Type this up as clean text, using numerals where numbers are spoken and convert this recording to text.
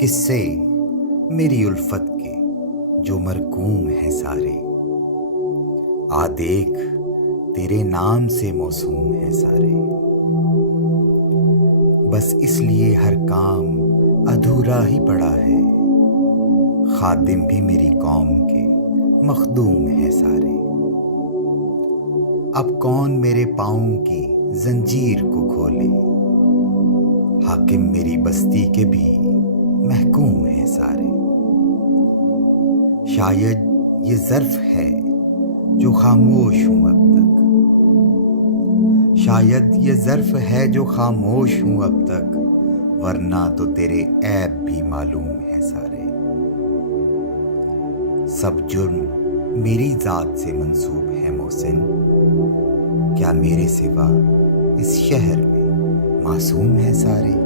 قصے میری الفت کے جو مرقوم ہیں سارے، آ دیکھ تیرے نام سے موسوم ہیں سارے۔ بس اس لیے ہر کام ادھورا ہی پڑا ہے، خادم بھی میری قوم کے مخدوم ہیں سارے۔ اب کون میرے پاؤں کی زنجیر کو کھولے، حاکم میری بستی کے بھی محکوم ہیں سارے۔ شاید یہ ظرف ہے جو خاموش ہوں اب تک، شاید یہ ظرف ہے جو خاموش ہوں اب تک، ورنہ تو تیرے عیب بھی معلوم ہیں سارے۔ سب جرم میری ذات سے منسوب ہے محسن، کیا میرے سوا اس شہر میں معصوم ہیں سارے۔